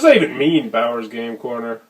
does that even mean, Bowers Game Corner?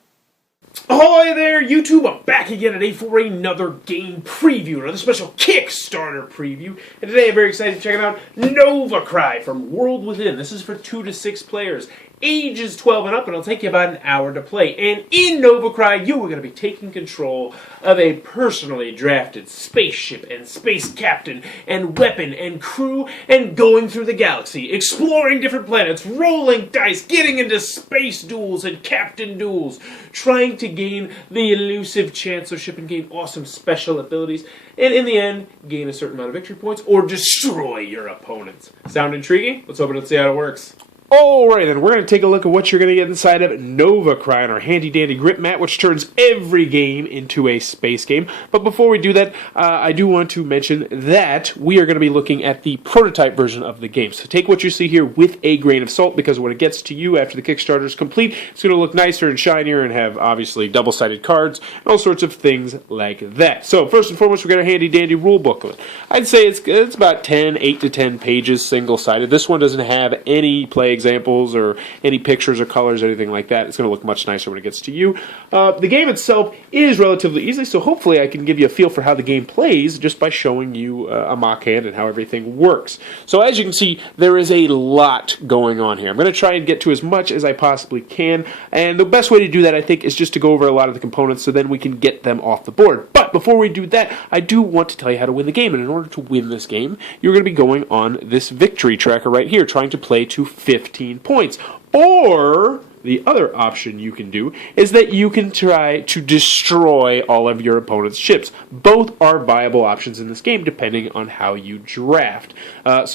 Ahoy there, YouTube! I'm back again today for another game preview, another special Kickstarter preview. And today I'm very excited to check out Nova Cry from World Within. This is for 2 to 6 players, ages 12 and up, and it'll take you about an hour to play. And in Nova Cry, you are going to be taking control of a personally drafted spaceship and space captain and weapon and crew and going through the galaxy, exploring different planets, rolling dice, getting into space duels and captain duels, trying to gain the elusive chancellorship and gain awesome special abilities, and in the end, gain a certain amount of victory points or destroy your opponents. Sound intriguing? Let's open it and see how it works. Alright then, we're going to take a look at what you're going to get inside of Nova Cry on our handy dandy grip mat, which turns every game into a space game. But before we do that, I do want to mention that we are going to be looking at the prototype version of the game. So take what you see here with a grain of salt, because when it gets to you after the Kickstarter is complete, it's going to look nicer and shinier and have obviously double-sided cards and all sorts of things like that. So first and foremost, we've got our handy dandy rule booklet. I'd say it's about 8 to 10 pages single-sided. This one doesn't have any play examples or any pictures or colors or anything like that. It's going to look much nicer when it gets to you. The game itself is relatively easy, so hopefully I can give you a feel for how the game plays just by showing you a mock hand and how everything works. So as you can see, there is a lot going on here. I'm going to try and get to as much as I possibly can, and the best way to do that, I think, is just to go over a lot of the components so then we can get them off the board. But before we do that, I do want to tell you how to win the game, and in order to win this game, you're going to be going on this victory tracker right here, trying to play to 15 points. Or the other option you can do is that you can try to destroy all of your opponent's ships. Both are viable options in this game depending on how you draft. Let's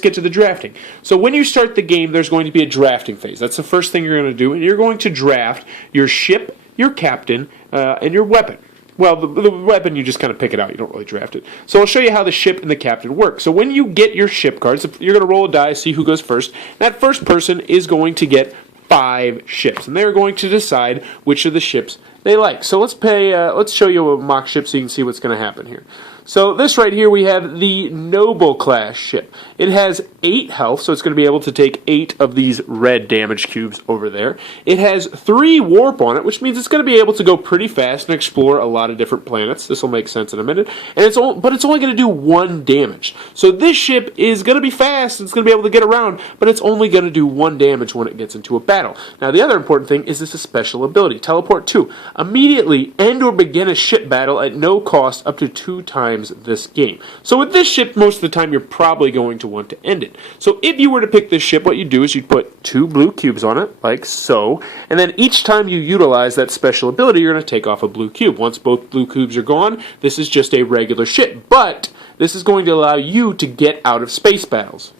get to the drafting. So when you start the game, there's going to be a drafting phase. That's the first thing you're going to do, and you're going to draft your ship, your captain, and your weapon. Well, the weapon, you just kind of pick it out. You don't really draft it. So I'll show you how the ship and the captain work. So when you get your ship cards, you're going to roll a die, see who goes first. That first person is going to get 5 ships, and they're going to decide which of the ships they like. So let's show you a mock ship so you can see what's going to happen here. So this right here, we have the Noble class ship. It has 8 health, so it's going to be able to take 8 of these red damage cubes over there. It has 3 warp on it, which means it's going to be able to go pretty fast and explore a lot of different planets. This will make sense in a minute. And but it's only going to do 1 damage. So this ship is going to be fast, and it's going to be able to get around, but it's only going to do 1 damage when it gets into a battle. Now the other important thing is this is a special ability, Teleport 2. Immediately end or begin a ship battle at no cost up to 2 times this game. So with this ship, most of the time you're probably going to want to end it. So if you were to pick this ship, what you'd do is you'd put 2 blue cubes on it, like so, and then each time you utilize that special ability, you're going to take off a blue cube. Once both blue cubes are gone, this is just a regular ship, but this is going to allow you to get out of space battles.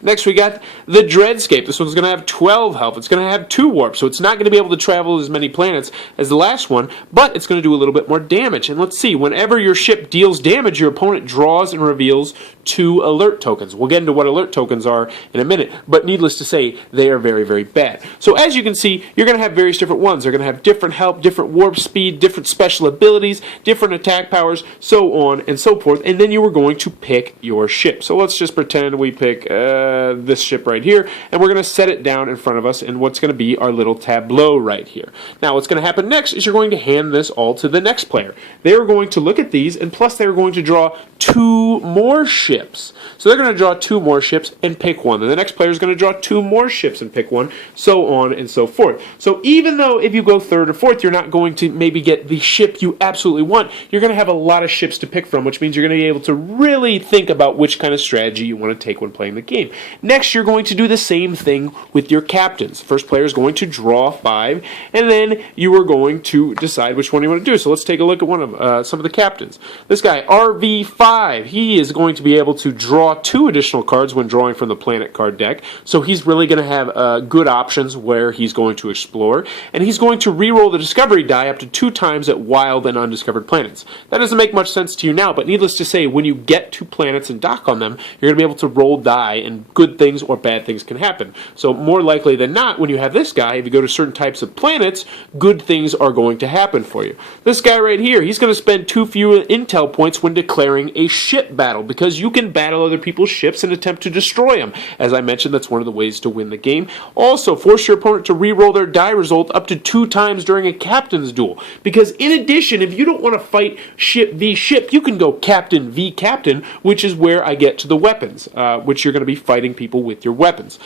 Next, we got the Dreadscape. This one's going to have 12 health. It's going to have 2 warps, so it's not going to be able to travel as many planets as the last one, but it's going to do a little bit more damage. And let's see, whenever your ship deals damage, your opponent draws and reveals 2 alert tokens. We'll get into what alert tokens are in a minute, but needless to say, they are very, very bad. So as you can see, you're going to have various different ones. They're going to have different health, different warp speed, different special abilities, different attack powers, so on and so forth, and then you are going to pick your ship. So let's just pretend we pick this ship right here, and we're going to set it down in front of us in what's going to be our little tableau right here. Now what's going to happen next is you're going to hand this all to the next player. They're going to look at these, and plus they're going to draw 2 more ships. So they're going to draw 2 more ships and pick one. Then the next player is going to draw 2 more ships and pick one, so on and so forth. So even though if you go 3rd or 4th, you're not going to maybe get the ship you absolutely want, you're going to have a lot of ships to pick from, which means you're going to be able to really think about which kind of strategy you want to take when playing the game. Next, you're going to do the same thing with your captains. First player is going to draw 5, and then you are going to decide which one you want to do. So let's take a look at one of some of the captains. This guy, RV5, he is going to be able to draw 2 additional cards when drawing from the planet card deck. So he's really going to have good options where he's going to explore, and he's going to re-roll the discovery die up to 2 times at wild and undiscovered planets. That doesn't make much sense to you now, but needless to say, when you get to planets and dock on them, you're going to be able to roll die and good things or bad things can happen. So more likely than not, when you have this guy, if you go to certain types of planets, good things are going to happen for you. This guy right here, he's going to spend 2 fewer intel points when declaring a ship battle, because you can battle other people's ships and attempt to destroy them. As I mentioned, that's one of the ways to win the game. Also, force your opponent to re-roll their die result up to 2 times during a captain's duel, because in addition, if you don't want to fight ship v ship, you can go captain v captain, which is where I get to the weapons, which you're going to be fighting people with your weapons.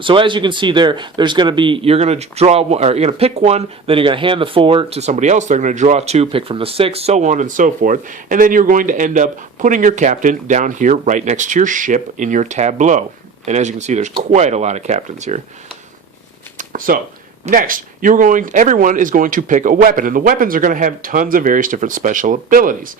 So as you can see there, there's going to be, you're going to draw, or you're going to pick one, then you're going to hand the 4 to somebody else, they're going to draw 2, pick from the 6, so on and so forth, and then you're going to end up putting your captain down here right next to your ship in your tableau. And as you can see, there's quite a lot of captains here. So, next, everyone is going to pick a weapon, and the weapons are going to have tons of various different special abilities,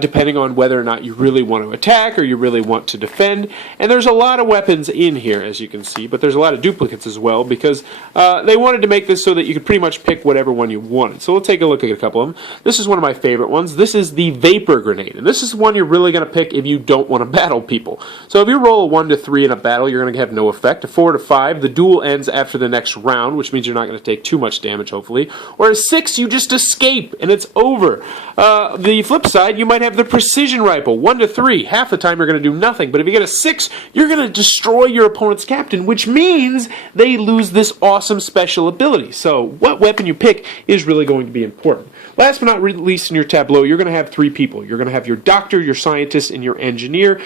depending on whether or not you really want to attack or you really want to defend. And there's a lot of weapons in here, as you can see, but there's a lot of duplicates as well, because they wanted to make this so that you could pretty much pick whatever one you wanted. So we'll take a look at a couple of them. This is one of my favorite ones. This is the Vapor Grenade, and this is one you're really going to pick if you don't want to battle people. So if you roll a 1 to 3 in a battle, you're going to have no effect. A 4 to 5, the duel ends after the next round, which means you're not going to take too much damage, hopefully. Or a 6, you just escape and it's over. The flip side, you might have the Precision Rifle. 1 to 3, half the time you're going to do nothing. But if you get a 6, you're going to destroy your opponent's captain, which means they lose this awesome special ability. So what weapon you pick is really going to be important. Last but not least, in your tableau, you're going to have 3 people. You're going to have your doctor, your scientist, and your engineer.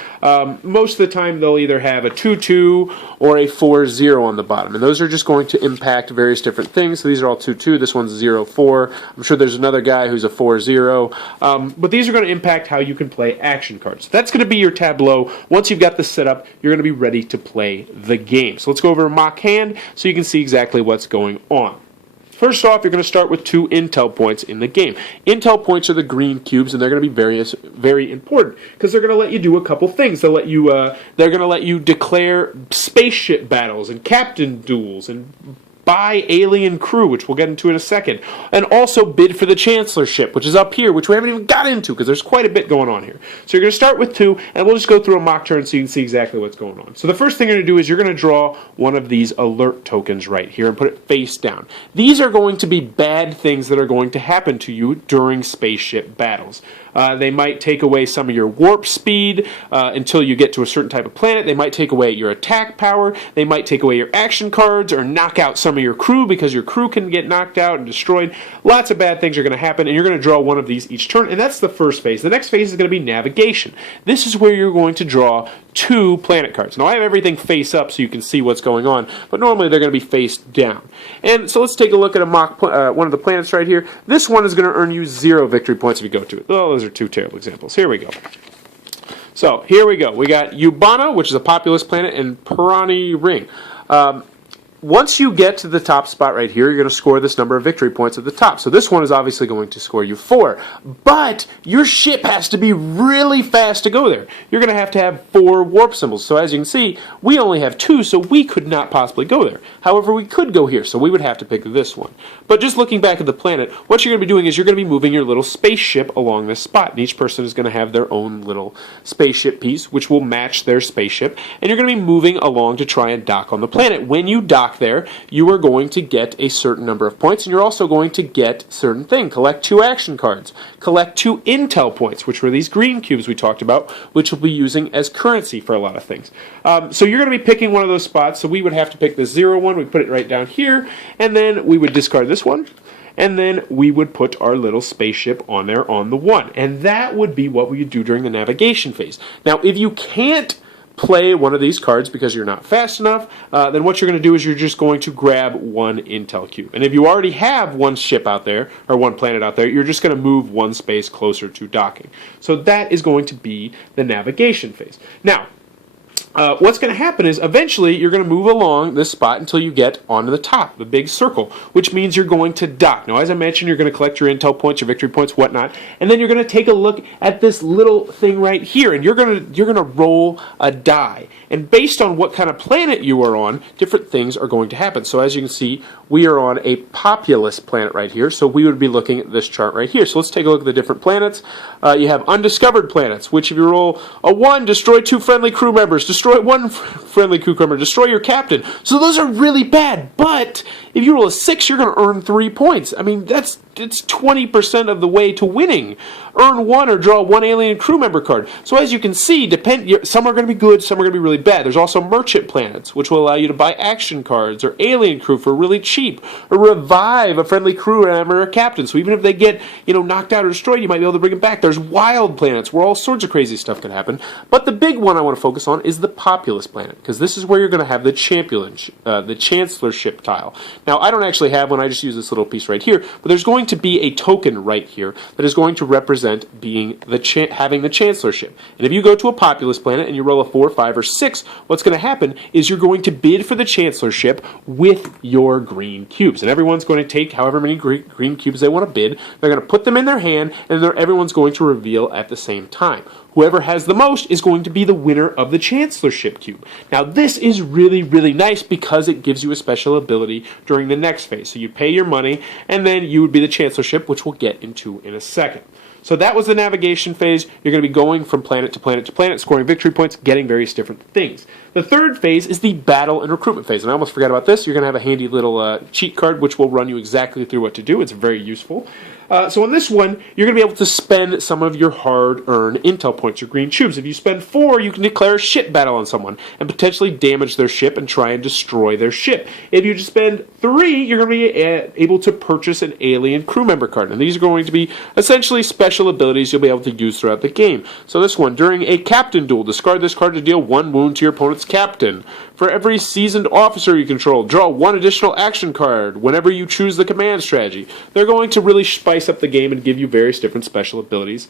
Most of the time, they'll either have a 2-2 or a 4-0 on the bottom. And those are just going to impact various different things. So these are all 2-2. This one's 0-4. I'm sure there's another guy who's a 4-0. But these are going to impact how you can play action cards. That's going to be your tableau. Once you've got this set up, you're going to be ready to play the game. So let's go over a mock hand so you can see exactly what's going on. First off, you're going to start with 2 intel points in the game. Intel points are the green cubes, and they're going to be very important because they're going to let you do a couple things. They're going to let you declare spaceship battles and captain duels and buy alien crew, which we'll get into in a second, and also bid for the Chancellorship, which is up here, which we haven't even got into because there's quite a bit going on here. So you're going to start with 2, and we'll just go through a mock turn so you can see exactly what's going on. So the first thing you're going to do is you're going to draw one of these alert tokens right here and put it face down. These are going to be bad things that are going to happen to you during spaceship battles. They might take away some of your warp speed until you get to a certain type of planet. They might take away your attack power. They might take away your action cards or knock out some of your crew because your crew can get knocked out and destroyed. Lots of bad things are going to happen, and you're going to draw one of these each turn, and that's the first phase. The next phase is going to be navigation. This is where you're going to draw 2 planet cards. Now, I have everything face up so you can see what's going on, but normally they're going to be face down. And so let's take a look at a mock one of the planets right here. This one is going to earn you 0 victory points if you go to it. Oh, those are 2 terrible examples. Here we go. So, here we go. We got Ubana, which is a populous planet, and Pirani Ring. Once you get to the top spot right here, you're going to score this number of victory points at the top. So this one is obviously going to score you 4. But your ship has to be really fast to go there. You're going to have 4 warp symbols. So as you can see, we only have 2, so we could not possibly go there. However, we could go here, so we would have to pick this one. But just looking back at the planet, what you're going to be doing is you're going to be moving your little spaceship along this spot. And each person is going to have their own little spaceship piece, which will match their spaceship. And you're going to be moving along to try and dock on the planet. When you dock there, you are going to get a certain number of points, and you're also going to get certain thing. Collect 2 action cards. Collect 2 intel points, which were these green cubes we talked about, which we'll be using as currency for a lot of things. So you're going to be picking one of those spots, so we would have to pick the 0 one. We put it right down here, and then we would discard this one, and then we would put our little spaceship on there on the 1. And that would be what we would do during the navigation phase. Now, if you can't play one of these cards because you're not fast enough, then what you're going to do is you're just going to grab 1 intel cube. And if you already have 1 ship out there, or 1 planet out there, you're just going to move 1 space closer to docking. So that is going to be the navigation phase. Now, what's going to happen is eventually you're going to move along this spot until you get onto the top, the big circle, which means you're going to dock. Now, as I mentioned, you're going to collect your intel points, your victory points, whatnot, and then you're going to take a look at this little thing right here, and you're going to roll a die. And based on what kind of planet you are on, different things are going to happen. So as you can see, we are on a populous planet right here, so we would be looking at this chart right here. So let's take a look at the different planets. You have undiscovered planets, which if you roll a 1, destroy 2 friendly crew members, destroy destroy one friendly cucumber, destroy your captain. So those are really bad. But if you roll a 6, you're going to earn 3 points. I mean, it's 20% of the way to winning. Earn 1 or draw 1 alien crew member card. So as you can see, some are going to be good, some are going to be really bad. There's also merchant planets, which will allow you to buy action cards or alien crew for really cheap, or revive a friendly crew member or captain. So even if they get knocked out or destroyed, you might be able to bring them back. There's wild planets where all sorts of crazy stuff can happen. But the big one I want to focus on is the populous planet, because this is where you're going to have the chancellorship tile. Now, I don't actually have one. I just use this little piece right here. But there's going to be a token right here that is going to represent being having the chancellorship. And if you go to a populous planet and you roll a 4, 5, or 6, what's going to happen is you're going to bid for the chancellorship with your green cubes. And everyone's going to take however many green cubes they want to bid. They're going to put them in their hand, and everyone's going to reveal at the same time. Whoever has the most is going to be the winner of the Chancellorship Cube. Now, this is really, really nice because it gives you a special ability during the next phase. So you pay your money, and then you would be the Chancellorship, which we'll get into in a second. So that was the navigation phase. You're going to be going from planet to planet to planet, scoring victory points, getting various different things. The third phase is the battle and recruitment phase. And I almost forgot about this. You're going to have a handy little cheat card, which will run you exactly through what to do. It's very useful. So on this one, you're going to be able to spend some of your hard-earned intel points, your green cubes. If you spend 4, you can declare a ship battle on someone and potentially damage their ship and try and destroy their ship. If you just spend 3, you're going to be able to purchase an alien crew member card. And these are going to be essentially special abilities you'll be able to use throughout the game. So this one, during a captain duel, discard this card to deal 1 wound to your opponent's captain. For every seasoned officer you control, draw 1 additional action card whenever you choose the command strategy. They're going to really spice up the game and give you various different special abilities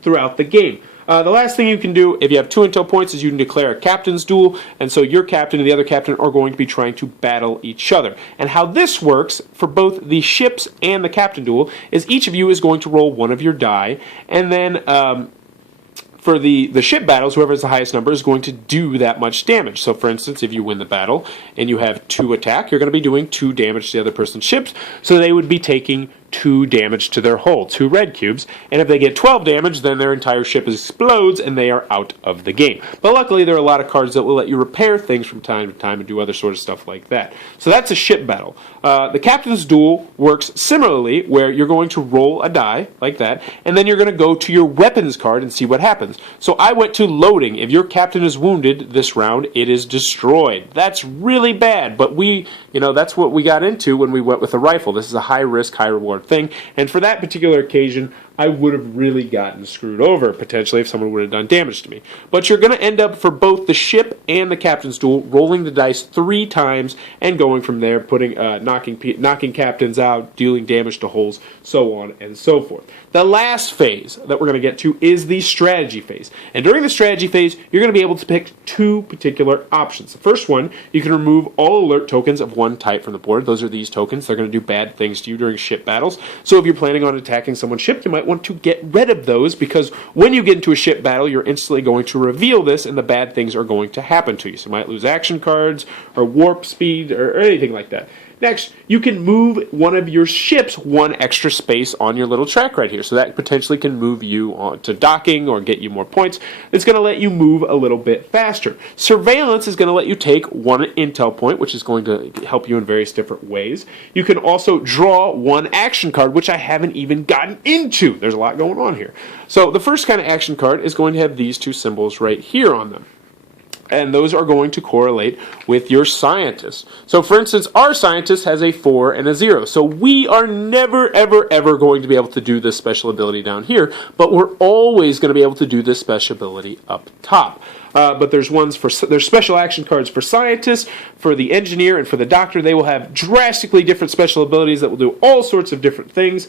throughout the game. The last thing you can do if you have 2 intel points is you can declare a captain's duel, and so your captain and the other captain are going to be trying to battle each other. And how this works for both the ships and the captain duel is each of you is going to roll 1 of your die, and then for the ship battles, whoever has the highest number is going to do that much damage. So, for instance, if you win the battle and you have 2 attack, you're going to be doing 2 damage to the other person's ships, so they would be taking 2 damage to their hull, 2 red cubes, and if they get 12 damage, then their entire ship explodes and they are out of the game. But luckily, there are a lot of cards that will let you repair things from time to time and do other sort of stuff like that. So that's a ship battle. The captain's duel works similarly, where you're going to roll a die, like that, and then you're going to go to your weapons card and see what happens. So I went to loading. If your captain is wounded this round, it is destroyed. That's really bad, but that's what we got into when we went with a rifle. This is a high-risk, high-reward thing, and for that particular occasion, I would have really gotten screwed over, potentially, if someone would have done damage to me. But you're going to end up, for both the ship and the captain's duel, rolling the dice 3 times and going from there, knocking captains out, dealing damage to hulls, so on and so forth. The last phase that we're going to get to is the strategy phase. And during the strategy phase, you're going to be able to pick 2 particular options. The first one, you can remove all alert tokens of 1 type from the board. Those are these tokens. They're going to do bad things to you during ship battles. So if you're planning on attacking someone's ship, you might want to get rid of those, because when you get into a ship battle, you're instantly going to reveal this and the bad things are going to happen to you. So you might lose action cards or warp speed or anything like that. Next, you can move one of your ships 1 extra space on your little track right here. So that potentially can move you on to docking or get you more points. It's going to let you move a little bit faster. Surveillance is going to let you take 1 intel point, which is going to help you in various different ways. You can also draw 1 action card, which I haven't even gotten into. There's a lot going on here. So the first kind of action card is going to have these 2 symbols right here on them. And those are going to correlate with your scientist. So, for instance, our scientist has a 4 and a 0. So we are never, ever, ever going to be able to do this special ability down here, but we're always going to be able to do this special ability up top. But there's special action cards for scientists, for the engineer, and for the doctor. They will have drastically different special abilities that will do all sorts of different things.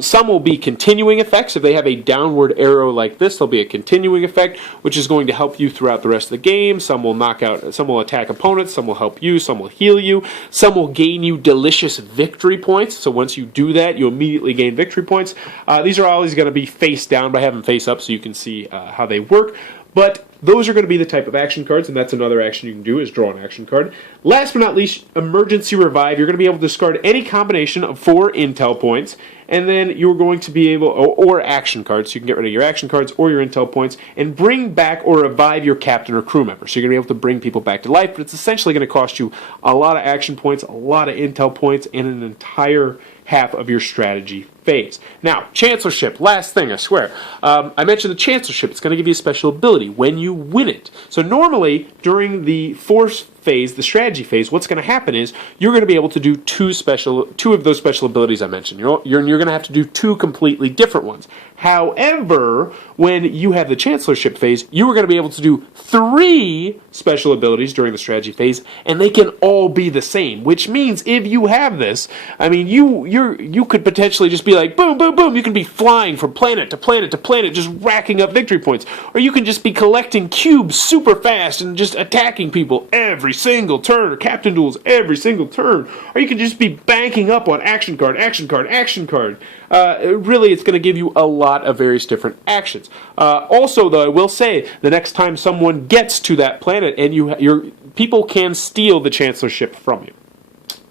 Some will be continuing effects. If they have a downward arrow like this, there'll be a continuing effect, which is going to help you throughout the rest of the game. Some will attack opponents, some will help you, some will heal you, some will gain you delicious victory points. So once you do that, you immediately gain victory points. These are always going to be face down, but I have them face up so you can see how they work. But those are going to be the type of action cards, and that's another action you can do is draw an action card. Last but not least, Emergency Revive. You're going to be able to discard any combination of 4 intel points, and then you're going to be able, or action cards, so you can get rid of your action cards or your intel points, and bring back or revive your captain or crew member. So you're going to be able to bring people back to life, but it's essentially going to cost you a lot of action points, a lot of intel points, and an entire half of your strategy phase. Now, Chancellorship, last thing, I swear. I mentioned the Chancellorship. It's going to give you a special ability when you win it. So normally, during the force phase, the strategy phase, what's going to happen is you're going to be able to do two of those special abilities I mentioned. You're going to have to do 2 completely different ones. However, when you have the Chancellorship phase, you are going to be able to do 3 special abilities during the strategy phase, and they can all be the same. Which means if you have this, I mean, you could potentially just be like boom, boom, boom. You can be flying from planet to planet to planet, just racking up victory points, or you can just be collecting cubes super fast and just attacking people every single turn, or captain duels every single turn, or you can just be banking up on action card, action card, action card. Really, it's going to give you a lot of various different actions. Also, though, I will say, the next time someone gets to that planet, and your people can steal the Chancellorship from you.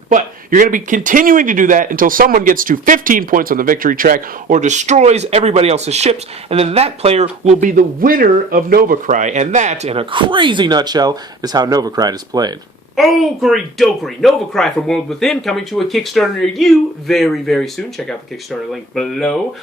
But you're going to be continuing to do that until someone gets to 15 points on the victory track or destroys everybody else's ships, and then that player will be the winner of Nova Cry. And that, in a crazy nutshell, is how Nova Cry is played. Okery dokery, Nova Cry from World Within, coming to a Kickstarter near you very, very soon. Check out the Kickstarter link below.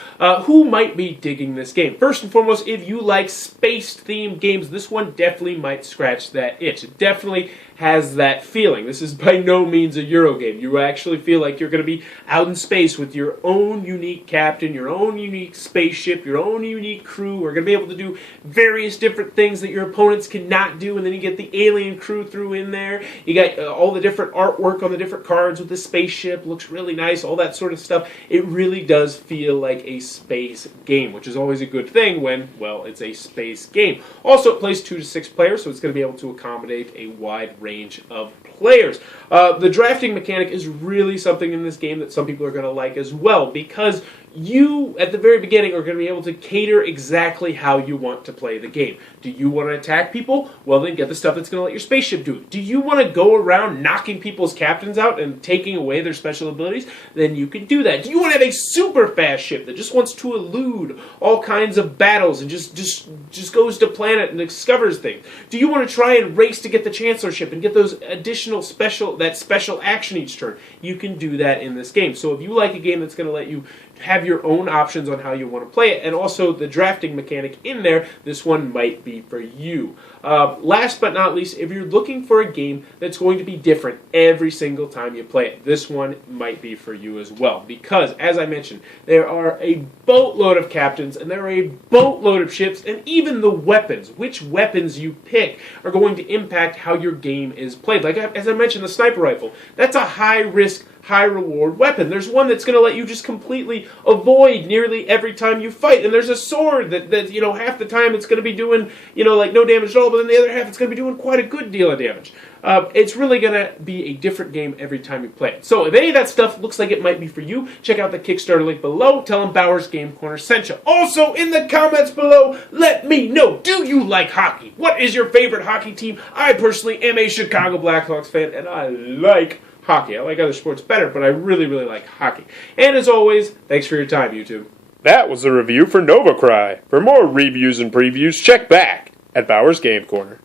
Who might be digging this game? First and foremost, if you like space-themed games, this one definitely might scratch that itch. It definitely has that feeling. This is by no means a Euro game. You actually feel like you're going to be out in space with your own unique captain, your own unique spaceship, your own unique crew. We're going to be able to do various different things that your opponents cannot do, and then you get the alien crew through in there. You got all the different artwork on the different cards with the spaceship. Looks really nice, all that sort of stuff. It really does feel like a space game, which is always a good thing when, well, it's a space game. Also, it plays 2 to 6 players, so it's going to be able to accommodate a wide range of players. The drafting mechanic is really something in this game that some people are going to like as well, because you, at the very beginning, are going to be able to cater exactly how you want to play the game. Do you want to attack people? Well, then get the stuff that's going to let your spaceship do it. Do you want to go around knocking people's captains out and taking away their special abilities? Then you can do that. Do you want to have a super fast ship that just wants to elude all kinds of battles and just goes to planet and discovers things? Do you want to try and race to get the Chancellorship and get those additional special action each turn? You can do that in this game. So if you like a game that's going to let you have your own options on how you want to play it, and also the drafting mechanic in there, this one might be for you. Last but not least, if you're looking for a game that's going to be different every single time you play it, this one might be for you as well. Because, as I mentioned, there are a boatload of captains, and there are a boatload of ships, and even the weapons. Which weapons you pick are going to impact how your game is played. Like, as I mentioned, the sniper rifle. That's a high-risk, high-reward weapon. There's one that's going to let you just completely avoid nearly every time you fight. And there's a sword that you know, half the time it's going to be doing, you know, like no damage at all, but then the other half it's going to be doing quite a good deal of damage. It's really going to be a different game every time you play it. So if any of that stuff looks like it might be for you, check out the Kickstarter link below. Tell them Bowers Game Corner sent you. Also, in the comments below, let me know, do you like hockey? What is your favorite hockey team? I personally am a Chicago Blackhawks fan, and I like hockey. I like other sports better, but I really, really like hockey. And as always, thanks for your time, YouTube. That was a review for Nova Cry. For more reviews and previews, check back at Bowers Game Corner.